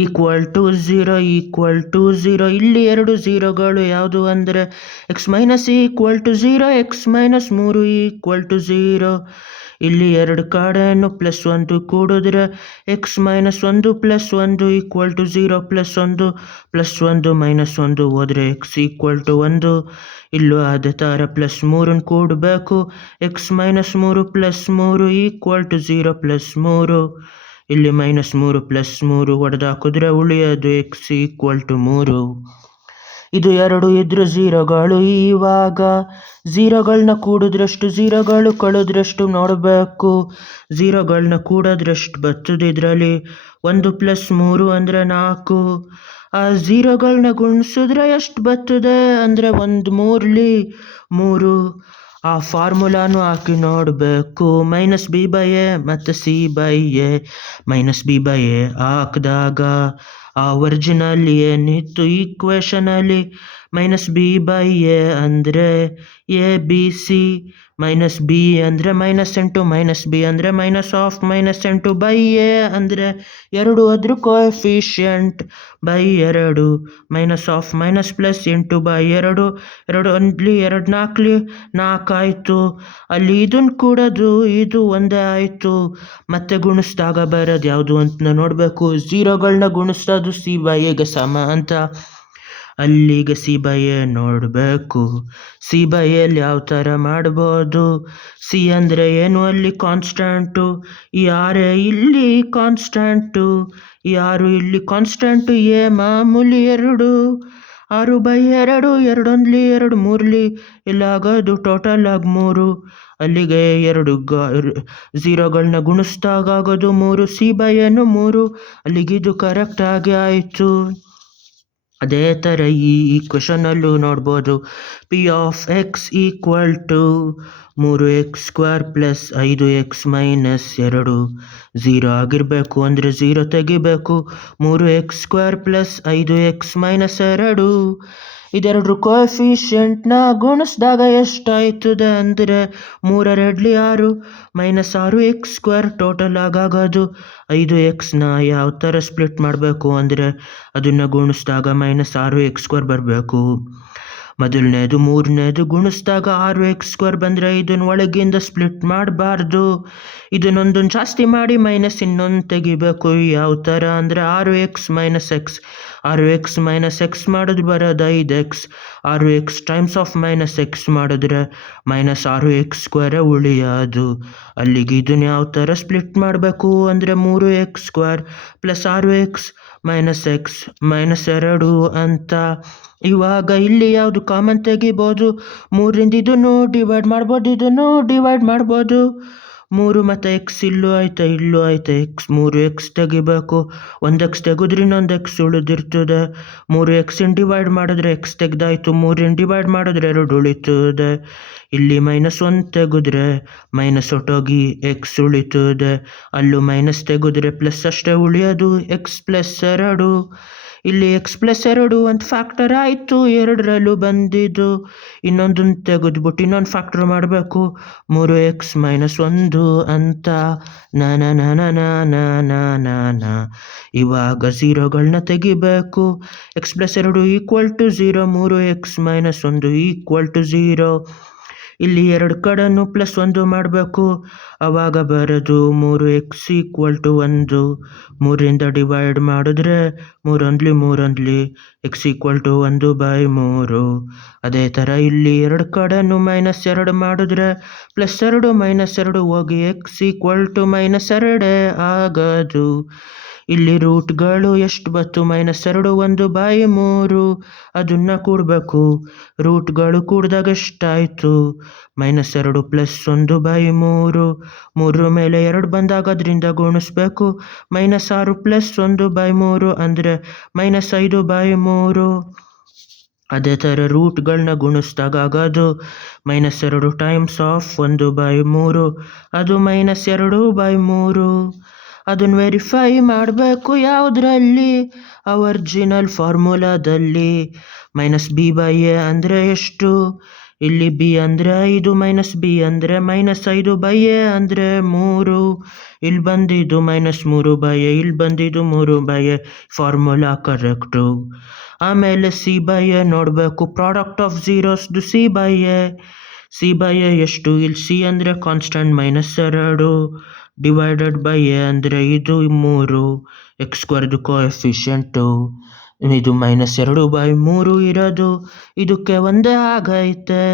=0 ಇಲ್ಲಿ ಎರಡು ಝೀರೋಗಳು ಯಾವುದು ಅಂದರೆ x-0 x-3 ಇಲ್ಲಿ ಎರಡು ಕಡೆಯನ್ನು +1 ಕೂಡಿದ್ರೆ x-1 +1 =0 +1 +1 -1 ಹೋದರೆ x=1 ಇಲ್ಲೂ ಅದೇ ಥರ +3 ಕೂಡಬೇಕು x-3 +3 =0 +3 ಇಲ್ಲಿ -3 +3 ಹೊಡೆದಾಕಿದ್ರೆ ಉಳಿಯೋದು x=3. ಇದು ಎರಡು ಇದ್ರ ಝೀರೋಗಳು. ಇವಾಗ ಝೀರೋಗಳನ್ನ ಕೂಡಿದ್ರೆಷ್ಟು ಝೀರೋಗಳು ಕಳೆದ್ರೆಷ್ಟು ನೋಡಬೇಕು. ಝೀರೋಗಳನ್ನ ಕೂಡಿದ್ರೆಷ್ಟು ಬರ್ತದೆ ಇದರಲ್ಲಿ 1 + 3 ಅಂದರೆ 4. ಆ ಝೀರೋಗಳನ್ನ ಗುಣಿಸಿದ್ರೆ ಎಷ್ಟು ಬರ್ತದೆ ಅಂದರೆ 1 3ಲಿ 3. ಆ ಫಾರ್ಮುಲಾನು ಹಾಕಿ ನೋಡಬೇಕು. -b/a ಮತ್ತು c/a. -b/a ಹಾಕಿದಾಗ ಆ ಒರಿಜಿನಲ್ಲಿ ಏನಿತ್ತು ಈಕ್ವೇಷನಲ್ಲಿ -b/a ಅಂದರೆ ABC, -b ಅಂದರೆ -, -b ಅಂದರೆ -, -a ಅಂದರೆ 2 ಅದ್ರ ಕೋಎಫಿಷಿಯಂಟ್ /2, -, +, × 2 2 2 4 4 ಆಯಿತು. ಅಲ್ಲಿ ಇದನ್ನು ಕೂಡೋದು ಇದು ಒಂದೇ ಆಯಿತು. ಮತ್ತೆ ಗುಣಿಸಿದಾಗ ಬರೋದು ಯಾವುದು ಅಂತ ನೋಡಬೇಕು. ಝೀರೋಗಳನ್ನ ಗುಣಿಸೋದು c/aಗೆ ಸಮ ಅಂತ ಅಲ್ಲಿಗೆ c/a ನೋಡಬೇಕು. c/aಲ್ಲಿ ಯಾವ ಥರ ಮಾಡ್ಬೋದು. c ಅಂದರೆ ಏನು ಅಲ್ಲಿ ಕಾನ್ಸ್ಟೆಂಟು, ಈ r ಇಲ್ಲಿ ಕಾನ್ಸ್ಟೆಂಟು, ಈ r ಇಲ್ಲಿ ಕಾನ್ಸ್ಟೆಂಟು. a ಮಾಮೂಲಿ 2 6/2 2 1 2 3 ಇಲ್ಲಿ ಆಗೋದು ಟೋಟಲ್ ಆಗಿ 3. ಅಲ್ಲಿಗೆ ಎರಡು ಝೀರೋಗಳನ್ನ ಗುಣಿಸಿದಾಗ ಆಗೋದು 3. c/aನು 3. ಅಲ್ಲಿಗೆ ಇದು ಕರೆಕ್ಟಾಗಿ ಆಯಿತು. ಅದೇ ಥರ ಈ ಈಕ್ವೇಷನಲ್ಲೂ ನೋಡ್ಬೋದು. p of x = 3x² + 5x - 2 0 ಆಗಿರಬೇಕು ಅಂದರೆ 0 ತೆಗಿಬೇಕು. 3x² + 5x - 2 ಇದೆರಡು ಕೋಎಫಿಷಿಯಂಟ್ನ ಗುಣಿಸಿದಾಗ ಎಷ್ಟಾಯ್ತದೆ ಅಂದರೆ 3 2 6 -6x² ಟೋಟಲ್ ಆಗೋದು 5xನ ಯಾವ ಥರ ಸ್ಪ್ಲಿಟ್ ಮಾಡಬೇಕು ಅಂದರೆ ಅದನ್ನು ಗುಣಿಸಿದಾಗ -6x² ಬರಬೇಕು. ಮೊದಲನೇದು ಮೂರನೇದು ಗುಣಿಸಿದಾಗ 6x² ಬಂದರೆ ಇದನ್ನು ಒಳಗಿಂದ ಸ್ಪ್ಲಿಟ್ ಮಾಡಬಾರ್ದು. ಇದನ್ನೊಂದನ್ನು ಜಾಸ್ತಿ ಮಾಡಿ ಮೈನಸ್ ಇನ್ನೊಂದು ತೆಗಿಬೇಕು. ಯಾವ ಥರ ಅಂದರೆ 6x - x 6x - x ಮಾಡಿದ್ರೆ ಬರೋದು 5x. 6x -x ಮಾಡಿದ್ರೆ -6x² ಉಳಿಯೋದು. ಅಲ್ಲಿಗೆ ಇದನ್ನು ಯಾವ ಥರ ಸ್ಪ್ಲಿಟ್ ಮಾಡಬೇಕು ಅಂದರೆ 3x² + 6x - x - 2 ಅಂತ. ಇವಾಗ ಇಲ್ಲಿ ಯಾವುದು ಕಾಮನ್ ತೆಗಿಬೋದು. 3ರಿಂದ ಇದನ್ನು ಡಿವೈಡ್ ಮಾಡ್ಬೋದು, ಇದನ್ನು ಡಿವೈಡ್ ಮಾಡ್ಬೋದು. 3 ಮತ್ತು x ಇಲ್ಲೂ ಆಯ್ತಾ ಇಲ್ಲೂ ಆಯ್ತಾ. 3x ತೆಗಿಬೇಕು. 1x ತೆಗೆದ್ರೆ ಇನ್ನೊಂದು x ಉಳಿದಿರ್ತದೆ. 3x ಡಿವೈಡ್ ಮಾಡಿದ್ರೆ x ತೆಗೆದಾಯ್ತು. 3 ಡಿವೈಡ್ ಮಾಡಿದ್ರೆ 2 ಉಳಿತದೆ. ಇಲ್ಲಿ -1 ತೆಗೆದ್ರೆ ಮೈನಸ್ ಹೊಟ್ಟೋಗಿ x ಉಳಿತದೆ. ಅಲ್ಲೂ ಮೈನಸ್ ತೆಗೆದ್ರೆ ಪ್ಲಸ್ ಅಷ್ಟೇ ಉಳಿಯೋದು x + 2. ಇಲ್ಲಿ x + 2 ಒಂದು ಫ್ಯಾಕ್ಟರ್ ಆಯಿತು. 2ರಲ್ಲೂ ಬಂದಿದ್ದು ಇನ್ನೊಂದನ್ನು ತೆಗೆದ್ಬಿಟ್ಟು ಇನ್ನೊಂದು ಫ್ಯಾಕ್ಟರ್ ಮಾಡಬೇಕು. 3x - 1 ಅಂತ ನ. ಇವಾಗ ಝೀರೋಗಳನ್ನ ತೆಗಿಬೇಕು. x + 2 = 0, 3x - 1 = 0. ಇಲ್ಲಿ ಎರಡು ಕಡೆನೂ +1 ಮಾಡಬೇಕು. ಆವಾಗ ಬರೋದು 3x = 1. 3ರಿಂದ ಡಿವೈಡ್ ಮಾಡಿದ್ರೆ 3 1 x = 1/3. ಅದೇ ಥರ ಇಲ್ಲಿ ಎರಡು ಕಡೆನೂ -2 ಮಾಡಿದ್ರೆ +2 -2 ಹೋಗಿ x = -2 ಆಗೋದು. ಇಲ್ಲಿ ರೂಟ್ಗಳು ಎಷ್ಟು ಬಂತು -2 1/3. ಅದನ್ನು ಕೂಡಬೇಕು. ರೂಟ್ಗಳು ಕೂಡಿದಾಗ ಎಷ್ಟಾಯಿತು -2 + 1/3. 3 ಮೇಲೆ 2 ಬಂದಾಗ ಅದರಿಂದ ಗುಣಿಸ್ಬೇಕು. -6 + 1/3 ಅಂದರೆ -5/3. ಅದೇ ಥರ ರೂಟ್ಗಳನ್ನ ಗುಣಿಸಿದಾಗ ಆಗೋದು -2 × 1/3 ಅದು -2/3. ಅದನ್ನು ವೆರಿಫೈ ಮಾಡಬೇಕು ಯಾವುದರಲ್ಲಿ ಒರಿಜಿನಲ್ ಫಾರ್ಮುಲಾದಲ್ಲಿ. -b/a ಅಂದರೆ ಎಷ್ಟು ಇಲ್ಲಿ ಬಿ ಅಂದರೆ 5 ಮೈನಸ್ ಬಿ ಅಂದರೆ -5 ಬೈ ಎ ಅಂದರೆ 3. ಇಲ್ಲಿ ಬಂದಿದ್ದು -3 ಬೈ ಎ, ಇಲ್ಲಿ ಬಂದಿದ್ದು 3 ಬೈ ಎ. Formula correct. ಆಮೇಲೆ ಸಿ ಬೈ ಎ ನೋಡಬೇಕು. ಪ್ರಾಡಕ್ಟ್ ಆಫ್ ಝೀರೋಸ್ದು c by a. C by a ಎಷ್ಟು? ಇಲ್ಲಿ ಸಿ ಅಂದರೆ ಕಾನ್ಸ್ಟೆಂಟ್ -2 ಡಿವೈಡೆಡ್ ಬೈ ಎ ಅಂದರೆ ಇದು 3. x² ಕೋಎಫಿಷಿಯಂಟು. ಇದು -2/3 ಇರೋದು. ಇದಕ್ಕೆ ಒಂದೇ ಆಗೈತೆ.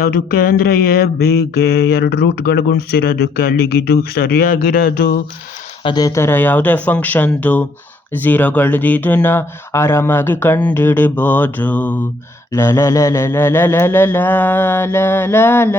ಯಾವುದಕ್ಕೆ ಅಂದರೆ ಎ ಬಿಗೆ 2 ರೂಟ್ಗಳು ಗುಣಿಸಿರೋದಕ್ಕೆ ಅಲ್ಲಿಗೆ ಇದು ಸರಿಯಾಗಿರೋದು. ಅದೇ ಥರ ಯಾವುದೇ ಫಂಕ್ಷನ್ದು ಝೀರೋಗಳದ್ದು ಇದನ್ನು ಆರಾಮಾಗಿ ಕಂಡುಹಿಡಿಬೋದು. ಲ ಲ ಲ ಲ ಲ ಲ ಲ ಲ ಲ ಲ ಲ ಲ.